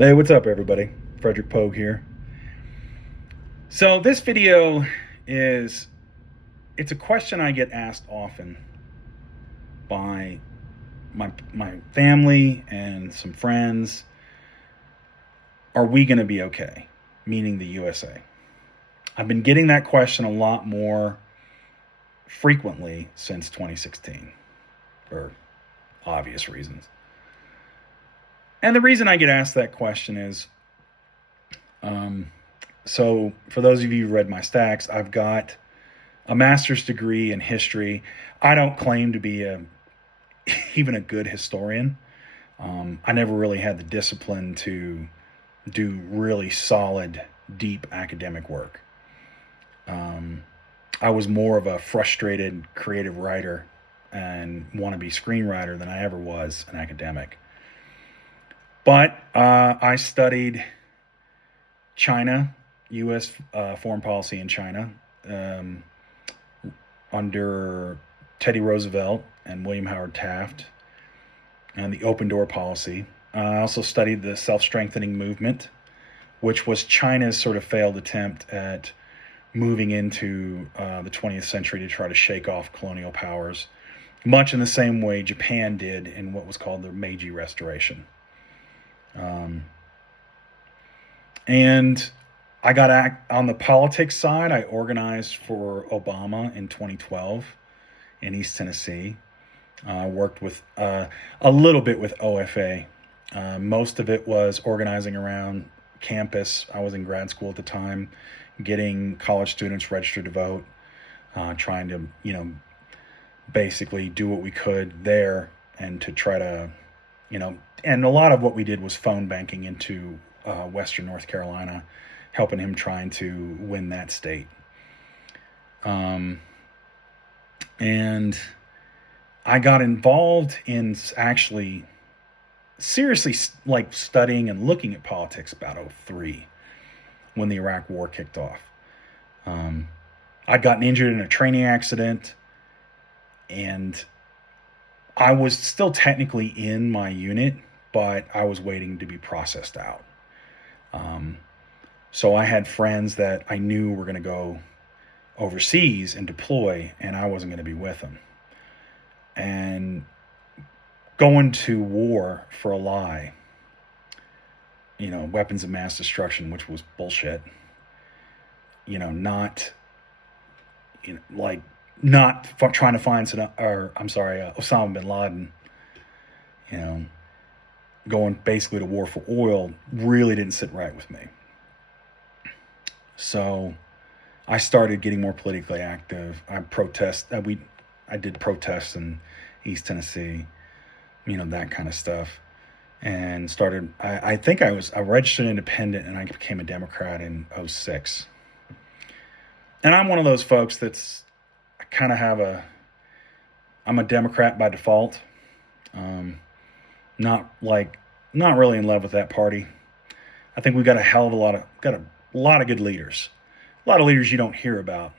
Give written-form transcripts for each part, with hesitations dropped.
Hey, what's up, everybody? Frederick Pogue here. So this video it's a question I get asked often by my family and some friends. Are we going to be okay? Meaning the USA. I've been getting that question a lot more frequently since 2016, for obvious reasons. And the reason I get asked that question is, so for those of you who read my stacks, I've got a master's degree in history. I don't claim to be even a good historian. I never really had the discipline to do really solid, deep academic work. I was more of a frustrated creative writer and wannabe screenwriter than I ever was an academic. But I studied China, U.S. Foreign policy in China, under Teddy Roosevelt and William Howard Taft, and the open door policy. I also studied the self-strengthening movement, which was China's sort of failed attempt at moving into the 20th century to try to shake off colonial powers, much in the same way Japan did in what was called the Meiji Restoration. And I got on the politics side. I organized for Obama in 2012 in East Tennessee. I worked with a little bit with OFA. Most of it was organizing around campus. I was in grad school at the time, getting college students registered to vote, trying to, basically do what we could there and to try to, and a lot of what we did was phone banking into Western North Carolina, helping him trying to win that state. And I got involved in actually seriously studying and looking at politics about 2003 when the Iraq War kicked off. I'd gotten injured in a training accident, and I was still technically in my unit, but I was waiting to be processed out. So I had friends that I knew were going to go overseas and deploy, and I wasn't going to be with them. And going to war for a lie, weapons of mass destruction, which was bullshit. Not trying to find Osama bin Laden, going basically to war for oil really didn't sit right with me. So I started getting more politically active. I did protests in East Tennessee, that kind of stuff. And started, I think I was a registered independent, and I became a Democrat in 2006. And I'm one of those folks I'm a Democrat by default. Not really in love with that party. I think we've got a lot of good leaders. A lot of leaders you don't hear about.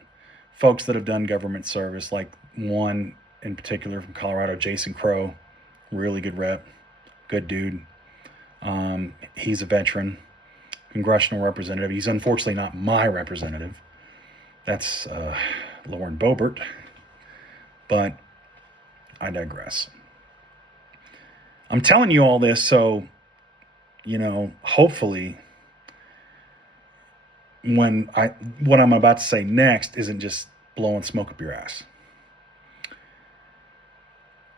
Folks that have done government service, like one in particular from Colorado, Jason Crow, really good rep, good dude. He's a veteran, congressional representative. He's unfortunately not my representative. That's Lauren Boebert, but I digress. I'm telling you all this so, hopefully what I'm about to say next isn't just blowing smoke up your ass.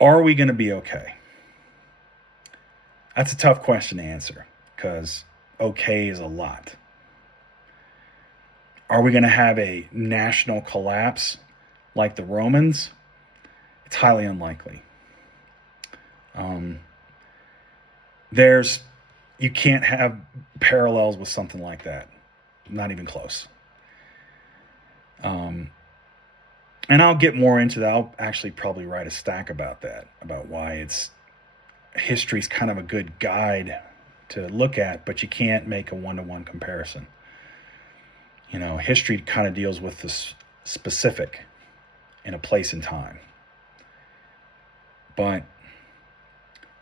Are we going to be okay? That's a tough question to answer because okay is a lot. Are we going to have a national collapse like the Romans? It's highly unlikely. You can't have parallels with something like that. Not even close. And I'll get more into that. I'll actually probably write a stack about that, about why history's kind of a good guide to look at, but you can't make a one-to-one comparison. History kind of deals with the specific in a place and time. But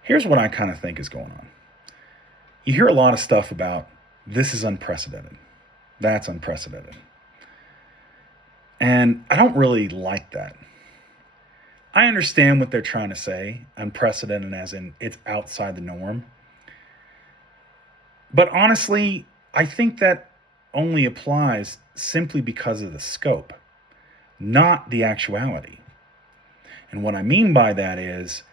here's what I kind of think is going on. You hear a lot of stuff about this is unprecedented, that's unprecedented. And I don't really like that. I understand what they're trying to say, unprecedented as in it's outside the norm. But honestly, I think that only applies simply because of the scope, not the actuality. And what I mean by that is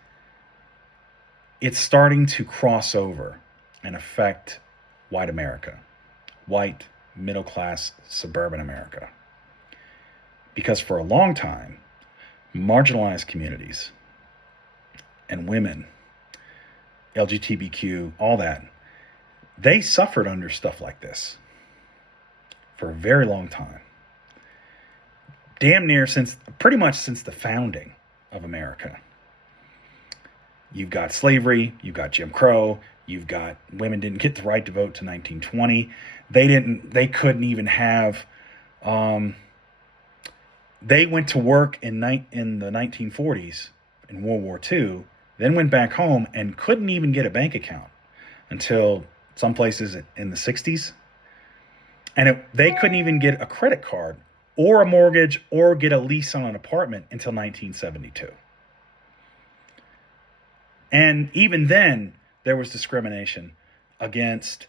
it's starting to cross over and affect white America, white, middle class, suburban America. Because for a long time, marginalized communities and women, LGBTQ, all that, they suffered under stuff like this for a very long time. Damn near pretty much since the founding of America. You've got slavery, you've got Jim Crow, you've got women didn't get the right to vote to 1920. They couldn't even have, they went to work in the 1940s in World War II, then went back home and couldn't even get a bank account until some places in the 60s. And they couldn't even get a credit card or a mortgage or get a lease on an apartment until 1972. And even then, there was discrimination against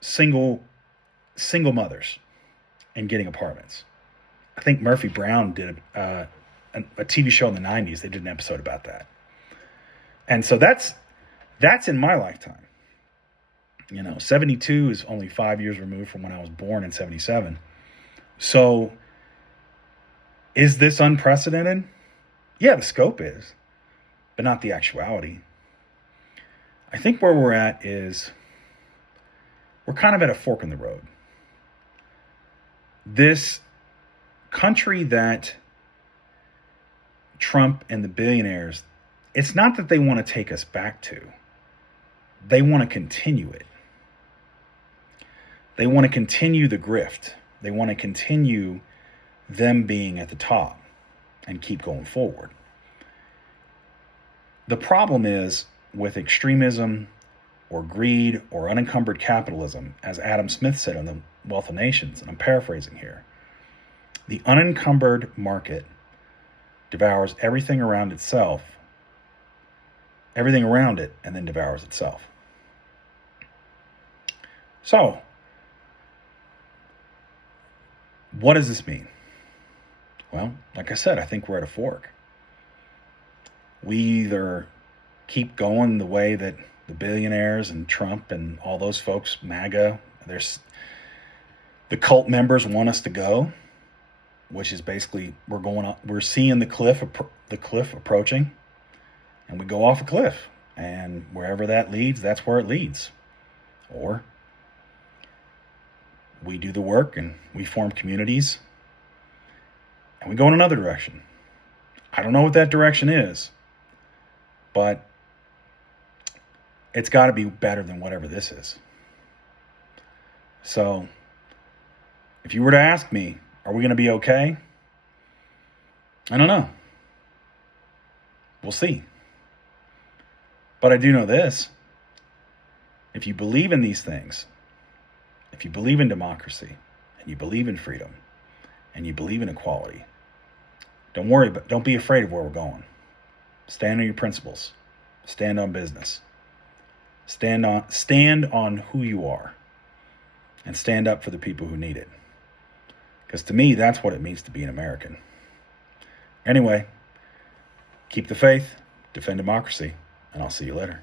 single mothers in getting apartments. I think Murphy Brown did a TV show in the 90s. They did an episode about that. And so that's in my lifetime. 72 is only 5 years removed from when I was born in 77. So is this unprecedented? Yeah, the scope is, but not the actuality. I think where we're at is we're kind of at a fork in the road. This country that Trump and the billionaires, it's not that they want to take us back to. They want to continue it. They want to continue the grift. They want to continue them being at the top and keep going forward. The problem is with extremism or greed or unencumbered capitalism, as Adam Smith said on The Wealth of Nations, and I'm paraphrasing here, the unencumbered market devours everything around it, and then devours itself. So, what does this mean? Well, like I said, I think we're at a fork. We either keep going the way that the billionaires and Trump and all those folks, MAGA, the cult members want us to go, which is basically we're seeing the cliff approaching, and we go off a cliff, and wherever that leads, that's where it leads. Or we do the work and we form communities and we go in another direction. I don't know what that direction is, but it's got to be better than whatever this is. So if you were to ask me, are we going to be okay? I don't know. We'll see. But I do know this. If you believe in these things, if you believe in democracy, and you believe in freedom, and you believe in equality, don't be afraid of where we're going. Stand on your principles. Stand on business. Stand on who you are. And stand up for the people who need it. Because to me, that's what it means to be an American. Anyway, keep the faith, defend democracy, and I'll see you later.